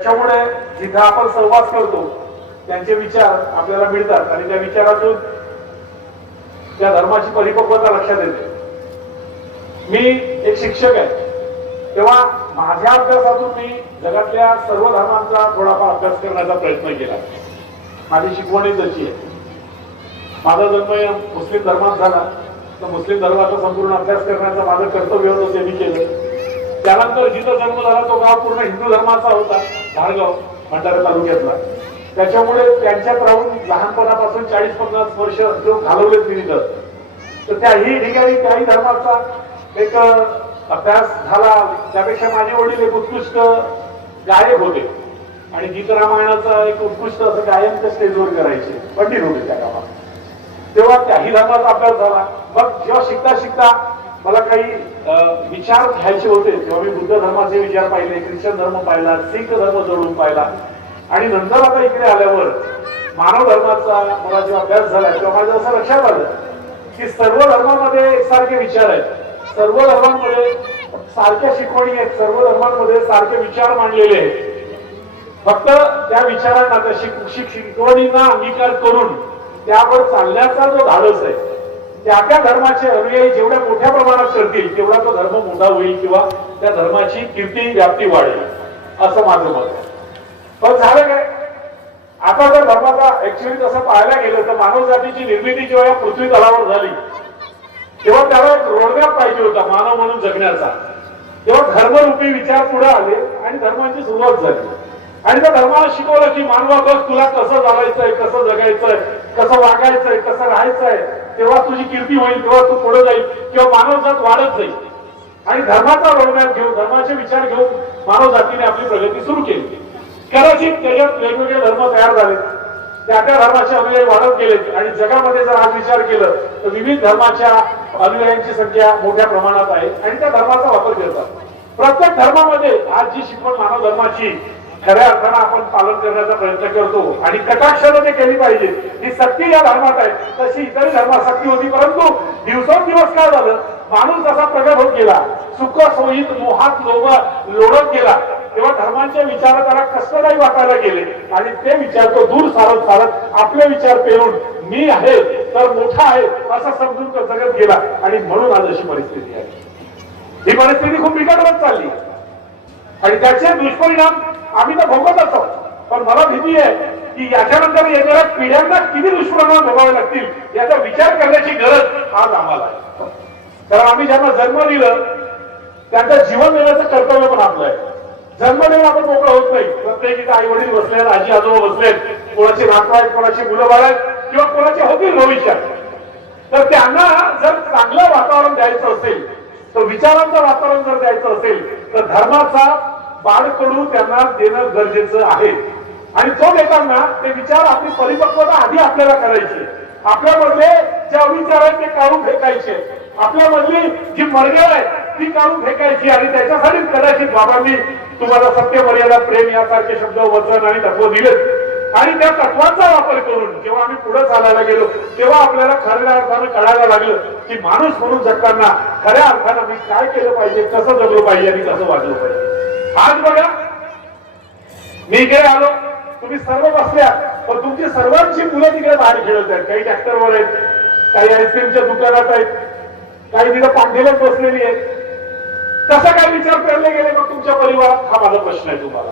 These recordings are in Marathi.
त्याच्यामुळे जिथे आपण सहवास करतो त्यांचे विचार आपल्याला मिळतात आणि त्या विचारातून त्या धर्माची परिपक्वता लक्षात येते. मी एक शिक्षक आहे, तेव्हा माझ्या अभ्यासातून मी जगातल्या सर्व धर्मांचा थोडाफार अभ्यास करण्याचा प्रयत्न केला. माझी शिकवणी तशी आहे. माझा जन्म मुस्लिम धर्मात झाला तर मुस्लिम धर्माचा संपूर्ण अभ्यास करण्याचं माझं कर्तव्य होतं, ते मी केलं. त्यानंतर जिथं जन्म झाला तो गाव पूर्ण हिंदू धर्माचा होता, धारगाव भंडारा तालुक्यातला. त्याच्यामुळे त्यांच्यात राहून लहानपणापासून 40-50 वर्ष जो घालवलेत मी तिथं, तर त्याही ठिकाणी त्याही धर्माचा एक अभ्यास झाला. त्यापेक्षा माझे वडील एक उत्कृष्ट गायक होते आणि गीत रामायणाचं एक उत्कृष्ट असं गायन ते स्टेजवर करायचे, पंडित होते त्या गावात. तेव्हा त्याही धर्माचा अभ्यास झाला. मग जेव्हा शिकता शिकता मला काही विचार घ्यायचे होते तेव्हा मी बुद्ध धर्माचे विचार पाहिले, ख्रिश्चन धर्म पाहिला, शीख धर्म जवळून पाहिला आणि नंतर आता इकडे आल्यावर मानव धर्माचा मला जेव्हा अभ्यास झाला तेव्हा माझं असं लक्षात आलं की सर्व धर्मामध्ये एकसारखे विचार आहेत, सर्व धर्मांमध्ये सारख्या शिकवणी आहेत, सर्व धर्मांमध्ये सारखे विचार मांडलेले आहेत. फक्त त्या विचारांना त्या शिकवणींना अंगीकार करून त्यावर चालण्याचा जो धाडस आहे, त्या धर्माचे अनुयायी जेवढ्या मोठ्या प्रमाणात करतील तेवढा तो धर्म मोठा होईल किंवा त्या धर्माची कीर्ती व्याप्ती वाढेल, असं माझं मत आहे. पण झालं काय, आता जर धर्माचा ऍक्च्युअली तसं पाहायला गेलं तर मानव जातीची निर्मिती जेव्हा या पृथ्वी तलावर झाली तेव्हा त्याला एक रोडमॅप पाहिजे होता मानव म्हणून जगण्याचा. तेव्हा धर्मरूपी विचार पुढे आले आणि धर्माची सुरुवात झाली आणि त्या धर्माला शिकवलं की मानवा बघ, तुला कसं चालायचंय, कसं जगायचंय, कसं वागायचंय, कसं राहायचंय, तेव्हा तुझी कीर्ती होईल, तेव्हा तू पुढे जाईल किंवा मानव जात वाढत जाईल. आणि धर्माचा रोडमॅप घेऊन, धर्माचे विचार घेऊन मानव जातीने आपली प्रगती सुरू केली. कदाचित त्याच्यात वेगवेगळे धर्म तयार झाले, त्या धर्माचे अनुयायी वाढत गेलेत आणि जगामध्ये जर आज विचार केलं तर विविध धर्माच्या अनुयायांची संख्या मोठ्या प्रमाणात आहे आणि त्या धर्माचा वापर करतात. प्रत्येक धर्मामध्ये आज जी शिकवण मानव धर्माची खऱ्या अर्थानं आपण पालन करण्याचा प्रयत्न करतो आणि कटाक्षाने ते केली पाहिजे. ही सक्ती या धर्मात आहे, तशी इतरही धर्मात सक्ती होती. परंतु दिवसेंदिवस काय झालं, माणूस जसा प्रगत होत गेला, सुख सोयीत मोहात लोळत गेला, तेव्हा धर्मांचे विचार त्याला कष्टदायी वाटायला गेले आणि ते विचार तो दूर सारत सारत आपले विचार पेरून मी आहे तर मोठा आहे असं समजून तो जगत गेला आणि म्हणून आज अशी परिस्थिती आहे. ही परिस्थिती खूप बिघडत चालली आणि त्याचे दुष्परिणाम आम्ही तर भोगत असतो. पण मला भीती आहे की याच्यानंतर येणाऱ्या पिढ्यांना किती दुष्परिणाम भोगावे लागतील याचा विचार करण्याची गरज आज आम्हाला आहे. कारण आम्ही ज्यांना जन्म दिलं त्यांचं जीवन देण्याचं कर्तव्य पण आपलं आहे. जन्म देऊन आपण मोकळं होत नाही. प्रत्येकीचे आई वडील बसलेत, आजी आजोबा बसलेत, कोणाची नातू आहेत, कोणाची मुलं बाळ आहेत किंवा कोणाचे होतील भविष्यात. तर त्यांना जर चांगलं वातावरण द्यायचं असेल, तर विचारांचं वातावरण जर द्यायचं असेल तर धर्माचा बाळकडू त्यांना देणं गरजेचं आहे. आणि तो देताना ते विचार आपली परिपक्वता आधी आपल्याला करायची. आपल्यामधले जे अविचार आहेत ते काढून फेकायचे, आपल्यामधली जी मर्यादा आहे ती काढून फेकायची आणि त्याच्यासाठी कदाचित बाबांनी तुम्हाला सत्य, मर्यादा, प्रेम यासारखे शब्द, वचन आणि तत्व दिलेत आणि त्या तत्वांचा वापर करून जेव्हा आम्ही पुढे चालायला गेलो तेव्हा आपल्याला खऱ्या अर्थानं कळायला लागलं की माणूस म्हणून जगताना खऱ्या अर्थानं मी काय केलं पाहिजे, कसं जगलो पाहिजे आणि कसं वागलं पाहिजे. आज बघा, मी इकडे आलो, तुम्ही सर्व बसल्या, पण तुमची सर्वांची मुलं तिकडे बाहेर खेळत आहेत. काही ट्रॅक्टरवर आहेत, काही आईस्क्रीमच्या दुकानात आहेत, काही तिथं पांढेवर बसलेली आहेत. कसं काय विचार पेरले गेले मग तुमच्या परिवारात, हा माझा प्रश्न आहे तुम्हाला.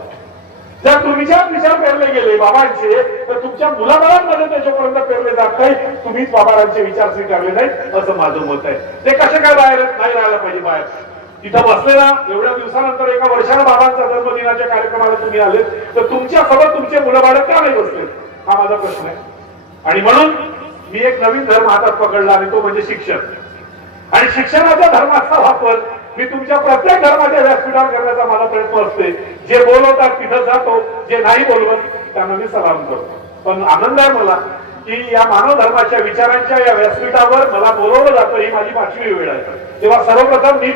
जर तुम्हीच्याच विचार पेरले गेले बाबांचे तर तुमच्या मुलाबाळांमध्ये त्याच्यापर्यंत पेरले जात नाही, तुम्हीच बाबांचे विचार स्वीकारले नाहीत असं माझं मत आहे. ते कसे काय बाहेर नाही राहायला पाहिजे बाहेर. तिथं बसले ना, एवढ्या दिवसानंतर एका वर्षाला बाबांचा जन्मदिनाच्या कार्यक्रमाला तुम्ही आले तर तुमच्या सोबत तुमचे मुलं बाळ का नाही बसले, हा माझा प्रश्न आहे. आणि म्हणून मी एक नवीन धर्म हातात पकडला आणि तो म्हणजे शिक्षण. आणि शिक्षणाच्या धर्माचा वापर मी तुमच्या प्रत्येक धर्माच्या व्यासपीठावर करण्याचा माझा प्रयत्न असते. जे बोलवतात तिथं जातो, जे नाही बोलवत त्यांना मी सलाम करतो. पण आनंद आहे मला की या मानव धर्माच्या विचारांच्या या व्यासपीठावर मला बोलवलं जातं. ही माझी 5वी वेळ आहे. तेव्हा सर्वप्रथम मी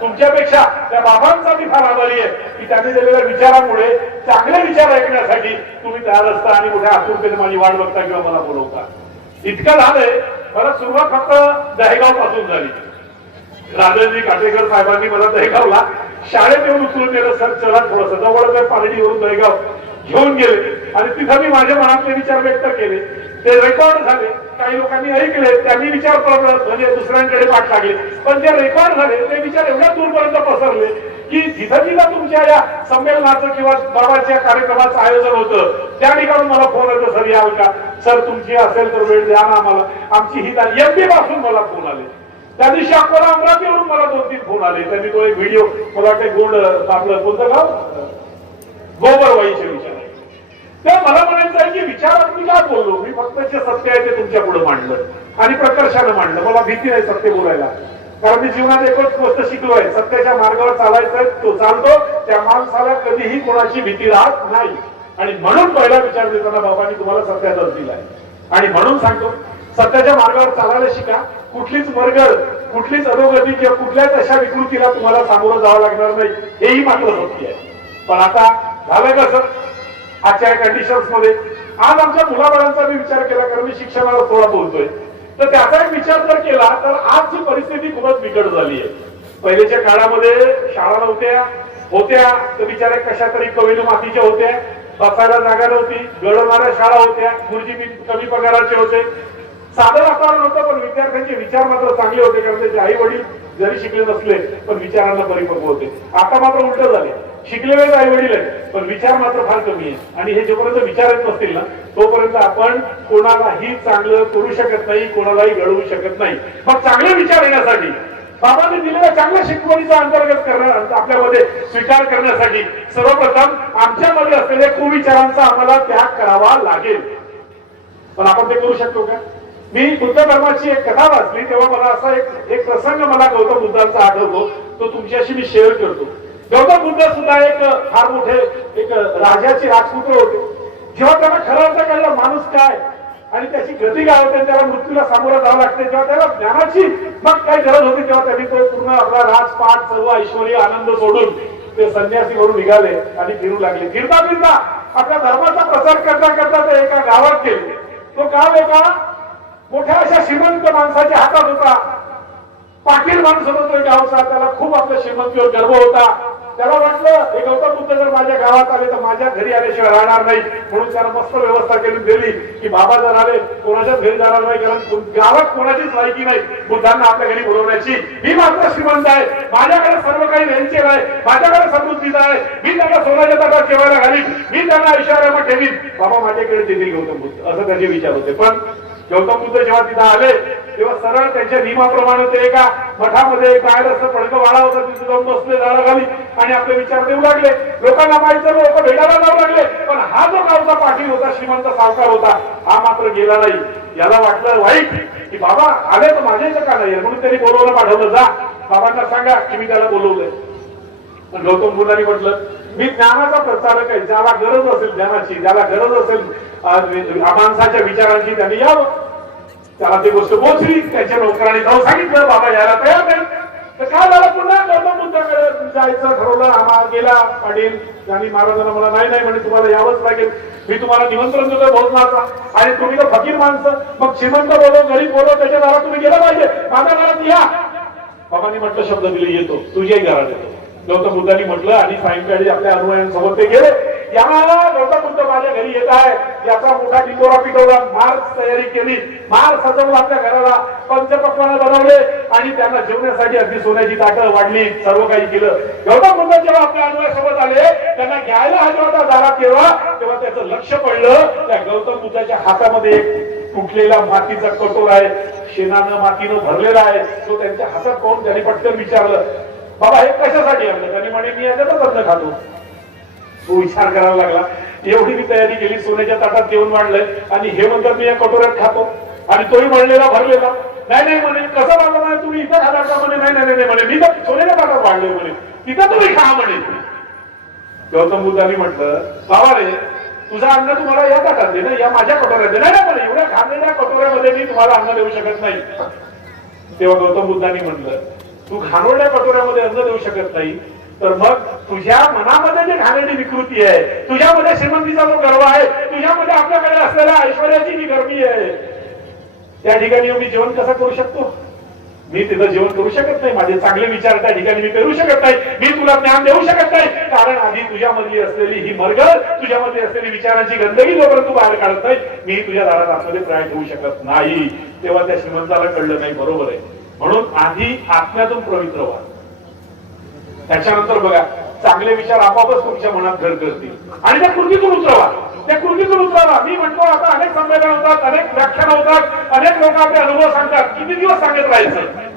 तुमच्यापेक्षा त्या बाबांचा मी फार आभारी आहे की त्यांनी दिलेल्या विचारामुळे चांगले विचार ऐकण्यासाठी तुम्ही तयार असता आणि मोठ्या आतुरतेने माझी वाट बघता किंवा मला बोलवता. इतकं झालंय, मला सुरुवात फक्त दहेगाव पासून झाली. राजनजी काटेकर साहेबांनी मला दहेगावला शाळेत येऊन उचलून नेलं, सर चला थोडंसं जवळच पालडीवरून दहेगाव घेऊन गेले आणि तिथं मी माझ्या मनातले विचार व्यक्त केले, ते रेकॉर्ड झाले, काही लोकांनी ऐकले, त्यांनी विचार म्हणजे दुसऱ्यांकडे पाठ लागले, पण ते रेकॉर्ड झाले, ते विचार एवढ्या दूरपर्यंत पसरले की जिथं जिथं तुमच्या या संमेलनाचं किंवा बाबाच्या कार्यक्रमाचं आयोजन होतं त्या ठिकाणी मला फोन येतो, सर याल का, सर तुमची असेल तर वेळ द्या ना आम्हाला, आमची ही एमपी पासून मला फोन आले, त्या दिवशी अकोला अमरावतीवरून मला 2-3 फोन आले, त्यांनी तो एक व्हिडिओ मला वाटते गोड आपलं कोणतं गाव गोबरवाईचे विचार आहे, तेव्हा मला म्हणायचं आहे की विचारात मी काय बोललो, मी फक्त जे सत्य आहे ते तुमच्या पुढे मांडलं आणि प्रकर्षानं मांडलं, मला भीती नाही सत्य बोलायला, कारण मी जीवनात एकच गोष्ट शिकलो आहे, सत्याच्या मार्गावर चालायचं तो चालतो, त्या माणसाला कधीही कोणाची भीती राहत नाही, आणि म्हणून पहिला विचार देताना बाबांनी तुम्हाला सत्याचा दिला आहे, आणि म्हणून सांगतो सत्याच्या मार्गावर चालायला शिका, कुठलीच मरगळ, कुठलीच अधोगती किंवा कुठल्याच अशा विकृतीला तुम्हाला सामोरं जावं लागणार नाही, हेही मात्र सत्य आहे. पण आता झालं कसं आजच्या कंडिशन्स मध्ये, आज आमच्या मुलाबाळांचा मी विचार केला, कारण मी शिक्षणाला थोडा बोलतोय, तर त्याचा एक विचार जर केला तर आजची परिस्थिती खूपच बिकट झाली आहे. पहिल्याच्या काळामध्ये शाळा नव्हत्या, होत्या तर बिचारे कशा तरी कवेलू मातीच्या होत्या, बसायला जागा नव्हती, गळणाऱ्या शाळा होत्या, गुरुजी कमी पगाराचे होते, साधं वातावरण होतं, पण विद्यार्थ्यांचे विचार मात्र चांगले होते, कारण त्याचे आई वडील जरी शिकले नसले पण विचारांना परिपक्व होते. आता मात्र उलट झाले, शिकलेले आई वडील आहेत पण विचार मात्र फार कमी आहे, आणि हे जोपर्यंत विचार येत नसतील ना तोपर्यंत आपण कोणालाही चांगलं करू शकत नाही, कोणालाही घडवू शकत नाही. मग चांगले विचार येण्यासाठी बाबांनी दिलेल्या चांगल्या शिकवणीचा अंतर्गत आपल्यामध्ये स्वीकार करण्यासाठी सर्वप्रथम आमच्यामध्ये असलेल्या कुविचारांचा आम्हाला त्याग करावा लागेल. पण आपण ते करू शकतो का? मी बुद्ध धर्माची एक कथा वाचली तेव्हा मला असा एक प्रसंग मला गौतम बुद्धांचा आठवतो, तो तुमच्याशी मी शेअर करतो. गौतम बुद्ध सुद्धा एक फार मोठे एक राजाचे राजपुत्र होते. जेव्हा त्यांना खरं अर्थ कळलं माणूस काय आणि त्याची गती काय होते, त्याला मृत्यूला सामोरं जावं लागते, तेव्हा त्याला ज्ञानाची मग काय गरज होती, तेव्हा त्यांनी तो पूर्ण आपला राजपाट सर्व ऐश्वर्य आनंद सोडून ते संन्यासी म्हणून निघाले आणि फिरू लागले. फिरता फिरता आपल्या धर्माचा प्रसार करता करता ते एका गावात गेले. तो गाव एका मोठ्या अशा श्रीमंत माणसाच्या हातात होता. पाटील माणूस होता तो गावचा, त्याला खूप आपल्या श्रीमंतीवर गर्व होता. त्याला वाटलं हे गौतम बुद्ध जर माझ्या गावात आले तर माझ्या घरी आल्याशिवाय राहणार नाही, म्हणून त्याला मस्त व्यवस्था करून दिली की बाबा जर आले कोणाच्याच घरी जाणार नाही, कारण गावात कोणाचीच लायकी नाही बुद्धांना आपल्या घरी बोलवण्याची. मी मात्र श्रीमंत आहे, माझ्याकडे सर्व काही रेंचेल आहे, माझ्याकडे समृद्धीचा आहे, मी त्यांना सोन्याच्या ताटात जेवायला घालीन, मी त्यांना ऐश्वर्यामध्ये ठेवीन, बाबा माझ्याकडे देतील गौतम बुद्ध, असं त्याचे विचार होते. पण गौतम बुद्ध जेव्हा तिथं आले तेव्हा सरळ त्यांच्या नियमाप्रमाणे ते एका मठामध्ये बाहेर असं पडकं वाडा होता, तिथे जाऊन बसले झाडाखाली आणि आपले विचार देऊ लागले. लोकांना माहित झालं, लोक भेटायला जाऊ लागले. पण हा जो गावचा पाटील होता, श्रीमंत सावकार होता, हा मात्र गेला नाही. याला वाटलं वाईट की बाबा आले तर माझ्या इथं का नाही, म्हणून त्यांनी बोलवलं, पाठवलं, जा बाबांना सांगा की मी त्याला बोलवलंय. पण गौतम बुद्धांनी म्हटलं मी ज्ञानाचा प्रचारक आहे, ज्याला गरज असेल ज्ञानाची, ज्याला गरज असेल माणसाच्या विचारांची त्यांनी यावं. त्याला ती गोष्ट पोहोचली, त्यांच्या नोकरांनी जाऊन सांगितलं बाबा यायला तयार नाही. तर काय झालं, पुन्हा गौतम बुद्धाकडे जायचं ठरवलं. आम्हाला गेला पाटील आणि महाराजांना मला नाही नाही म्हणे तुम्हाला यावंच लागेल, मी तुम्हाला निमंत्रण देतो भोजनाचा, आणि तुम्ही तर फकीर माणसं, मग श्रीमंत बोलो गरीब बोलो त्याच्या दारात तुम्ही गेला पाहिजे, माझ्या घरात या. बाबांनी म्हटलं शब्द दिले येतो, तुझ्याही घरात येतो. गौतम बुद्धांनी म्हटलं आणि सायंकाळी आपल्या अनुयायांसोबत ते गेले. या गौतम बुद्ध माझ्या घरी येत आहे, याचा मोठा टिकोरा पिटवला, मार्च तयारी केली, मार सजवला, आपल्या घराला पंचपक्वान्न बनवले आणि त्यांना जेवण्यासाठी अगदी सोन्याची ताटं वाढली, सर्व काही केलं. गौतम बुद्ध जेव्हा आपल्या अनुयायांसोबत आले, त्यांना घ्यायला हा जेव्हा दारात केला तेव्हा त्याचं लक्ष पडलं त्या गौतम बुद्धाच्या हातामध्ये एक तुटलेला मातीचा कटोरा आहे, शेणानं मातीनं भरलेला आहे. तो त्यांच्या हातात पाहून त्याने पटकन विचारलं बाबा हे कशासाठी आणलं? त्यांनी म्हणे मी याच्यातच अन्न खातो. तो विचार करायला लागला, एवढी मी तयारी केली, सोन्याच्या ताटात जेवण वाढलंय आणि हे म्हणतात मी या कटोऱ्यात खातो, आणि तोही म्हणलेला भरलेला. नाही नाही म्हणे कसं वाटलं म्हणे तुम्ही इथं खाणार का? म्हणे नाही नाही नाही म्हणे मी तर सोन्याच्या ताटात वाढलोय म्हणे, तिथं तुम्ही खा म्हणे. गौतम बुद्धांनी म्हटलं बाबा रे तुझं अन्न तुम्हाला या ताटात दे ना, या माझ्या कटोऱ्यात दे. नाही म्हणे एवढ्या खाल्लेल्या कटोऱ्यामध्ये मी तुम्हाला अन्न देऊ शकत नाही. तेव्हा गौतम बुद्धांनी म्हटलं तू घाणवड्या कटोऱ्यामध्ये अन्न देऊ शकत नाही तर मग तुझ्या मनामध्ये जे घाणेरडी विकृती आहे, तुझ्यामध्ये श्रीमंतीचा जो गर्व आहे, तुझ्यामध्ये आपल्याकडे असलेल्या ऐश्वर्याची जी गरमी आहे, त्या ठिकाणी मी जेवण कसं करू शकतो? मी तिथं जेवण करू शकत नाही, माझे चांगले विचार त्या ठिकाणी मी करू शकत नाही, मी तुला ज्ञान देऊ शकत नाही, कारण आधी तुझ्यामधली असलेली ही मरगळ, तुझ्यामधली असलेली विचारांची गंदगी जोपर्यंत तू बाहेर काढत नाही, मी तुझ्या दारात आतमध्ये प्रयास ठेवू शकत नाही. तेव्हा त्या श्रीमंताला कळलं नाही, बरोबर आहे. म्हणून आधी आत्म्यातून पवित्र व्हा, त्याच्यानंतर बघा चांगले विचार आपोआपच तुमच्या मनात घर करतील आणि त्या कृतीतून उतरवा, त्या कृतीतून उतरवा. मी म्हणतो आता अनेक संमेलन होतात, अनेक व्याख्यान होतात, अनेक लोक आपले अनुभव सांगतात. किती दिवस सांगत राहायचं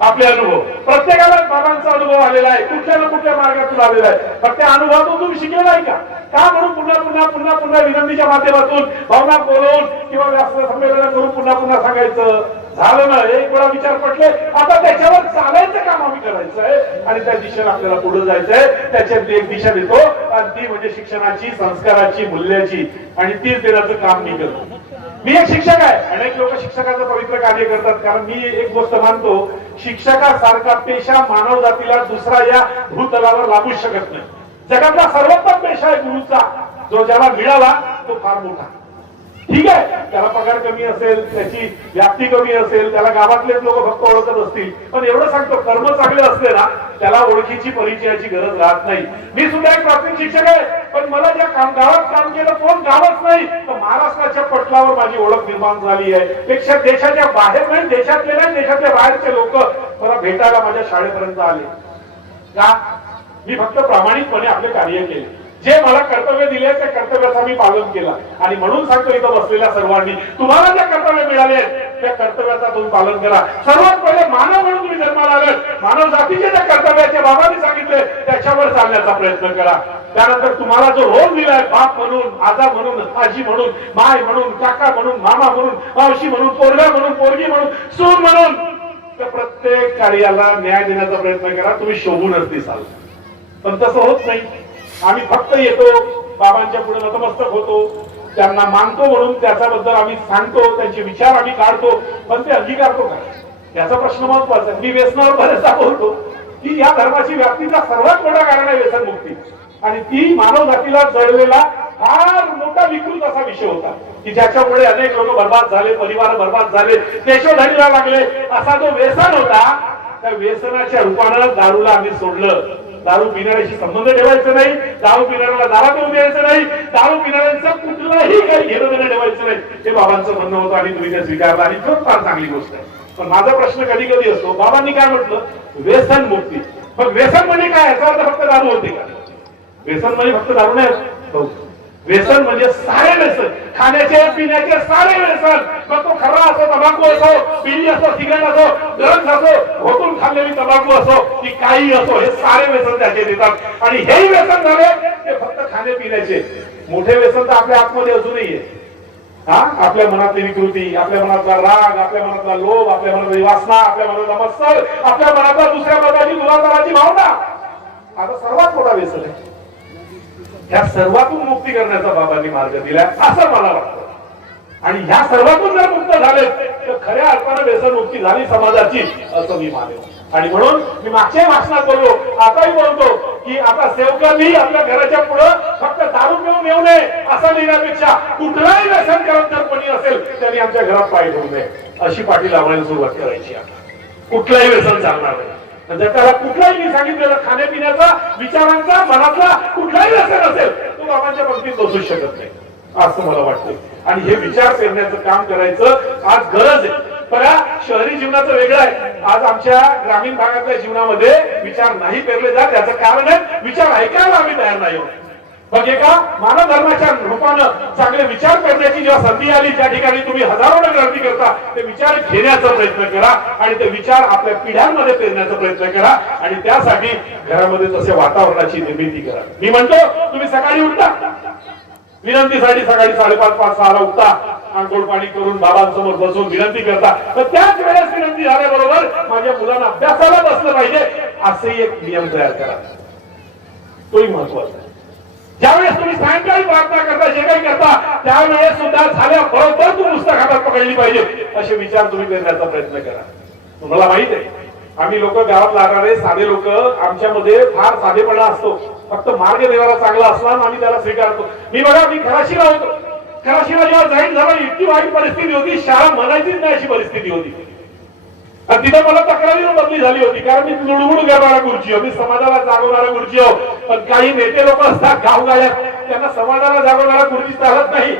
आपले अनुभव? प्रत्येकाला बाबांचा अनुभव आलेला आहे, कुठल्या ना कुठल्या मार्गातून आलेला आहे. पण त्या अनुभवातून तुम्ही शिकलेला आहे का म्हणून पुन्हा पुन्हा पुन्हा पुन्हा विनंतीच्या माध्यमातून भावना बोलवून किंवा व्यास संमेलन करून पुन्हा पुन्हा सांगायचं? झालं ना, एक वेळा विचार पटले, आता त्याच्यावर चालायचं काम आम्ही करायचं आहे आणि त्या दिशेला आपल्याला पुढे जायचंय. त्याच्यात एक दिशा देतो ती म्हणजे शिक्षणाची, संस्काराची, मूल्याची, आणि तीच देण्याचं काम मी करतो. मी एक शिक्षक आहे. अनेक लोक शिक्षकाचं पवित्र कार्य करतात, कारण मी एक गोष्ट मानतो, शिक्षकासारखा पेशा मानव जातीला दुसरा या भूतलावर लागू शकत नाही. जगातला सर्वोत्तम पेशा आहे गुरुचा, जो ज्याला मिळाला तो फार मोठा. ठीक आहे, त्याला पगार कमी असेल, त्याची व्याप्ती कमी असेल, त्याला गावातलेच लोक फक्त ओळखत असतील, पण एवढं सांगतो, कर्म चांगले असले ना त्याला ओळखीची परिचयाची गरज राहत नाही. मी सुद्धा एक प्राथमिक शिक्षक आहे, पण मला ज्या गावात काम केलं कोण गावच नाही, तर महाराष्ट्राच्या पटलावर माझी ओळख निर्माण झाली आहे. पेक्षा देशाच्या बाहेर नाही, देशातले नाही, देशाच्या बाहेरचे लोक मला भेटायला माझ्या शाळेपर्यंत आले. का? मी फक्त प्रामाणिकपणे आपले कार्य केले, जे मला कर्तव्य दिले त्या कर्तव्याचं मी पालन केलं. आणि म्हणून सांगतो इथं बसलेल्या सर्वांनी, तुम्हाला जे कर्तव्य मिळाले त्या कर्तव्याचा तुम्ही पालन करा. सर्वात पहिले मानव म्हणून तुम्ही जन्माला आले, मानव जातीचे ज्या कर्तव्याचे बाबांनी सांगितले त्याच्यावर चालण्याचा प्रयत्न करा. त्यानंतर तुम्हाला जो रोल दिलाय, बाप म्हणून, आजा म्हणून, आजी म्हणून, माय म्हणून, काका म्हणून, मामा म्हणून, मावशी म्हणून, पोरगा म्हणून, पोरगी म्हणून, सून म्हणून, तर प्रत्येक कार्याला न्याय देण्याचा प्रयत्न करा. तुम्ही शोभूनच दिसाल, पण तसं होत नाही. आम्ही फक्त येतो, बाबांच्या पुढे नतमस्तक होतो, त्यांना मानतो म्हणून त्याच्याबद्दल आम्ही सांगतो, त्यांचे विचार आम्ही काढतो, पण ते अंगीकारतो काय याचा प्रश्न महत्वाचा आहे. मी व्यसनावर बरेचदा बोलतो की या धर्माची व्याप्तीचा सर्वात मोठा कारण आहे व्यसनमुक्ती, आणि ती मानव जातीला जळलेला फार मोठा विकृत असा विषय होता की ज्याच्यामुळे अनेक लोक बर्बाद झाले, परिवार बर्बाद झाले, देशोधडीला लागले. असा जो व्यसन होता, त्या व्यसनाच्या रूपानं दारूला आम्ही सोडलं. दारू पिणाऱ्याशी संबंध ठेवायचा नाही, दारू पिणाऱ्याला दारात येऊ द्यायचं नाही, दारू पिणाऱ्यांचं कुठलाही काही घेणं देणं ठेवायचं नाही, हे बाबांचं म्हणणं होतं आणि तुम्ही ते स्वीकारलं आणि खूप फार चांगली गोष्ट आहे. पण माझा प्रश्न कधी कधी असतो, बाबांनी काय म्हटलं? व्यसन मुक्ती. मग व्यसन म्हणजे काय? याचा अर्थ फक्त दारू होते का? व्यसन म्हणजे फक्त दारू नाही, व्यसन म्हणजे सारे व्यसन, खाण्याचे पिण्याचे सारे व्यसन. मग तो खरा असो, तंबाखू असो, बिडी असो, सिगारेट असो, ड्रग्ज असो, घोटून खाल्लेली तंबाखू असो की काही असो, हे सारे व्यसन त्याचे देतात. आणि हेही व्यसन झाले ते फक्त खाणे पिण्याचे. मोठे व्यसन तर आपल्या आतमध्ये अजूनही आहे. आपल्या मनातली विकृती, आपल्या मनातला राग, आपल्या मनातला लोभ, आपल्या मनातली वासना, आपल्या मनातला मत्सर, आपल्या मनातला दुसऱ्या प्रकारची दुराचाराची भावना, आता सर्वात मोठा व्यसन आहे. या सर्वातून मुक्ती करण्याचा बाबांनी मार्ग दिलाय असं मला वाटतं. आणि ह्या सर्वातून जर मुक्त झाले तर खऱ्या अर्थानं व्यसन मुक्ती झाली समाजाची, असं मी मानेन. आणि म्हणून मी मागच्या भाषणात बोललो, आताही बोलतो की आता सेवकांनी आपल्या घराच्या पुढं फक्त दारू पिऊन येऊ नये असं लिहिण्यापेक्षा कुठलाही व्यसन करत जर कोणी असेल त्यांनी आमच्या घरात पाय ठेवू नये अशी पाठी लावायला सुरुवात करायची. आता कुठलाही व्यसन चालणार नाही. जर त्याला कुठलाही मी सांगितलेलं खाण्यापिण्याचा, विचारांचा, मनातला कुठलाही व्यसन असेल तो बाबांच्या पंक्तीत बसू शकत नाही असं मला वाटतं. आणि हे विचार करण्याचं काम करायचं आज गरज आहे. बघा, शहरी जीवनाचं वेगळं आहे. आज आमच्या ग्रामीण भागातल्या जीवनामध्ये विचार नाही पेरले जात. याचं कारण आहे विचार ऐकायला आम्ही तयार नाही होत. मग एका मानव धर्माच्या रूपानं चांगले विचार करण्याची जेव्हा संधी आली, ज्या ठिकाणी तुम्ही हजारोने गर्दी करता, ते विचार घेण्याचा प्रयत्न करा आणि ते विचार आपल्या पिढ्यांमध्ये पेरण्याचा प्रयत्न करा. आणि त्यासाठी घरामध्ये तसे वातावरणाची निर्मिती करा. मी म्हणतो तुम्ही सकाळी उठता, विनंतीसाठी सकाळी 5:30-6ला उठता, आंघोळ पाणी करून बाबांसमोर बसून विनंती करता, तर त्याच वेळेस विनंती झाल्याबरोबर माझ्या मुलांना अभ्यासाला बसलं पाहिजे असे एक नियम तयार करा. तोही महत्वाचा आहे. ज्यावेळेस तुम्ही सायंकाळी प्रार्थना करता, जे काही करता, त्यावेळेस सुद्धा झाल्याबरोबर तुम्ही पुस्तक हातात पकडली पाहिजे असे विचार तुम्ही करण्याचा प्रयत्न करा. तुम्हाला माहित आहे आम्ही लोक गावात लागणारे साधे लोक, आमच्यामध्ये फार साधेपणा असतो. फक्त मार्ग देवाला चांगला असला आम्ही त्याला स्वीकारतो. मी बघा, मी खराशीला होतो. खराशीला जेव्हा जाईन झाला, इतकी वाईट परिस्थिती होती, शाळा म्हणायचीच नाही अशी परिस्थिती होती. आणि तिथं मला तक्रारीवर बदली झाली होती, कारण मी लुडबुड करणारा खुर्ची हो, मी समाजाला जागवणारा खुर्ची हो. पण काही नेते लोक असतात गावगाड्यात, त्यांना समाजाला जागवणारा खुर्ची चालत नाही.